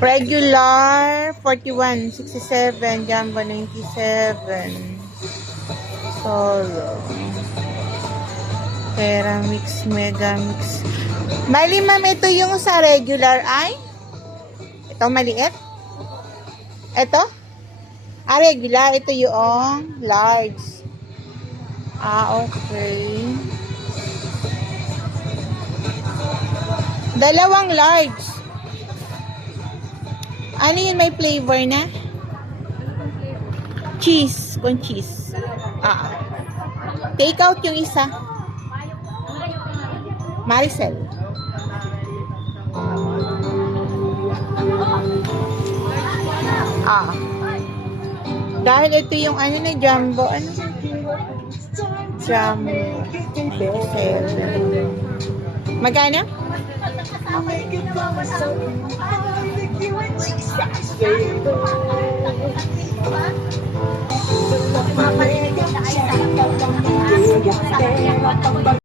Regular, 41, 67. Jumbo, 97. Solo. Pera mix, mega mix. Mali, ma'am, ito yung sa regular ay? Ito, maliit? Ito? Regular. Ito yung large. Okay. Dalawang large. Ano yun? May flavor na? Cheese. Kung cheese. Take out yung isa. Maricel. Dahil ito yung ano na jumbo. Ano? Jumbo. Magkano?